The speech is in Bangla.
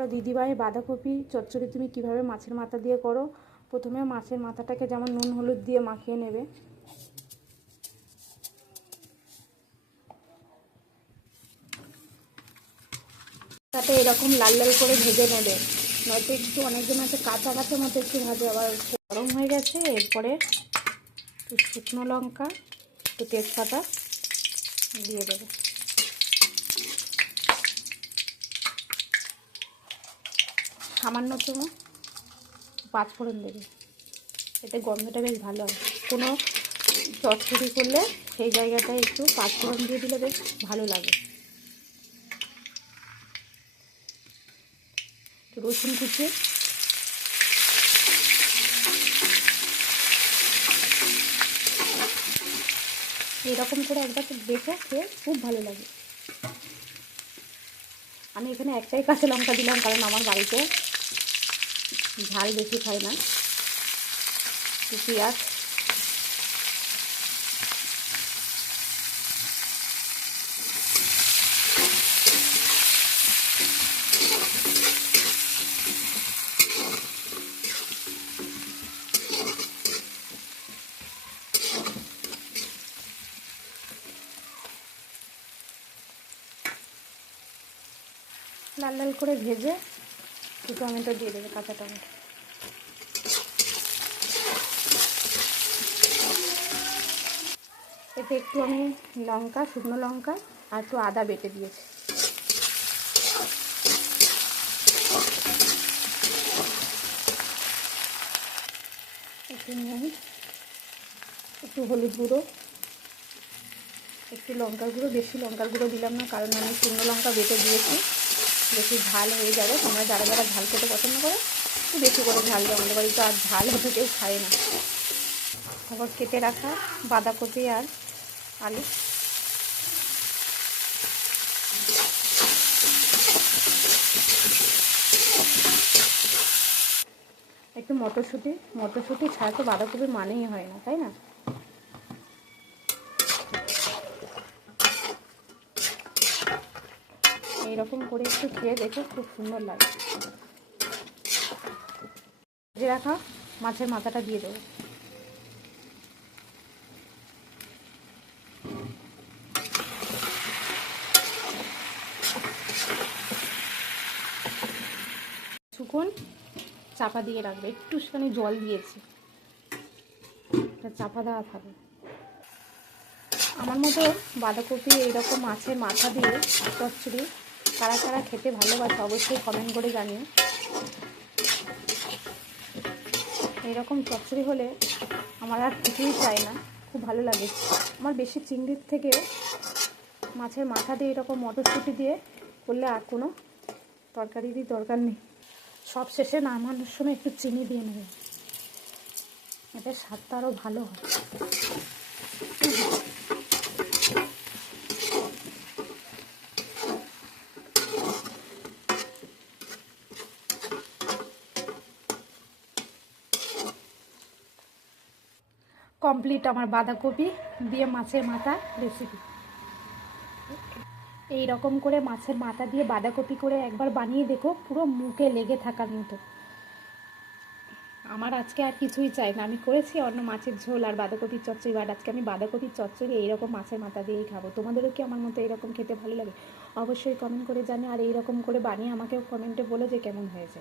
করো দিদিভাই, বাঁধাকপি চচ্চড়ি তুমি কিভাবে মাছের মাথা দিয়ে করো। প্রথমে মাছের মাথাটাকে যেমন নুন হলুদ দিয়ে মাখিয়ে নেবে, তাতে এরকম লাল লাল করে ভেজে নেবে, নয়তো একটু অনেকজন আছে কাঁচা কাঁচা মতো একটু ভাজে। আবার গরম হয়ে গেছে, এরপরে একটু শুকনো লঙ্কা, একটু তেজপাতা দিয়ে দেবে। সামান্য চুনো পাঁচফোড়ন দেবে, এতে গন্ধটা বেশ ভালো হয়। কোনো চচ্চড়ি করলে সেই জায়গাটায় একটু পাঁচফোড়ন দিয়ে দিলে বেশ ভালো লাগে। একটু রসুন কুচি, এরকম করে একবার দেখে খেয়ে খুব ভালো লাগে। আমি এখানে একটাই কাঁচা লঙ্কা দিলাম, কারণ আমার বাড়িতে ঝাল বেশি খায় না। পেঁয়াজ, লাল লাল করে ভেজে একটু টমেটো দিয়ে দেবে, কাঁচা টমেটো। এতে একটু আমি লঙ্কা, শুকনো লঙ্কা আর একটু আদা বেটে দিয়েছি। একটু নুন, একটু হলুদ গুঁড়ো, একটু লঙ্কার গুঁড়ো। বেশি লঙ্কার গুঁড়ো দিলাম না, কারণ আমি শুকনো লঙ্কা বেটে দিয়েছি, বেশি ঝাল হয়ে যাবে। তোমরা যারা যারা ঝাল খেতে পছন্দ করে একটু বেশি করে ঝাল দেওয়া। আমাদের বাড়িতে আর ঝাল হতে কেউ খায় না। তারপর কেটে রাখা বাঁধাকপি আর আলু, একটু মটরশুঁটি। মটরশুঁটি ছাড়া তো বাঁধাকপি মানেই হয় না, তাই না? এইরকম করে একটু খেয়ে দেখো, খুব সুন্দর লাগে। ভেজে রাখা মাছের মাথাটা দিয়ে দেবো। শুকন চাপা দিয়ে রাখবে, একটুখানি জল দিয়েছি, চাপা দেওয়া থাকবে। আমার মতো বাঁধাকপি এইরকম মাছের মাথা দিয়ে চচ্চড়ি কারা কারা খেতে ভালোবাসে অবশ্যই কমেন্ট করে জানিও। এইরকম চচ্চড়ি হলে আমার আর কিছুই চাই না, খুব ভালো লাগে। আমার বেশি চিংড়ির থেকে মাছের মাথা দিয়ে এরকম মটরশুঁটি দিয়ে করলে আর কোনো তরকারিরই দরকার নেই। সব শেষে নামানোর সময় একটু চিনি দিয়ে নেবে, এতে স্বাদটা আরও ভালো হয়। কমপ্লিট আমার বাঁধাকপি দিয়ে মাছের মাথা রেসিপি। এই রকম করে মাছের মাথা দিয়ে বাঁধাকপি করে একবার বানিয়ে দেখো, পুরো মুখে লেগে থাকার মতো। আমার আজকে আর কিছুই চাই না, আমি করেছি অন্য মাছের ঝোল আর বাঁধাকপির চচ্চড়ি, বাট আজকে আমি বাঁধাকপির চচ্চড়ি এইরকম মাছের মাথা দিয়েই খাবো। তোমাদেরও কি আমার মতো এইরকম খেতে ভালো লাগে? অবশ্যই কমেন্ট করে জানি, আর এইরকম করে বানিয়ে আমাকেও কমেন্টে বলো যে কেমন হয়েছে।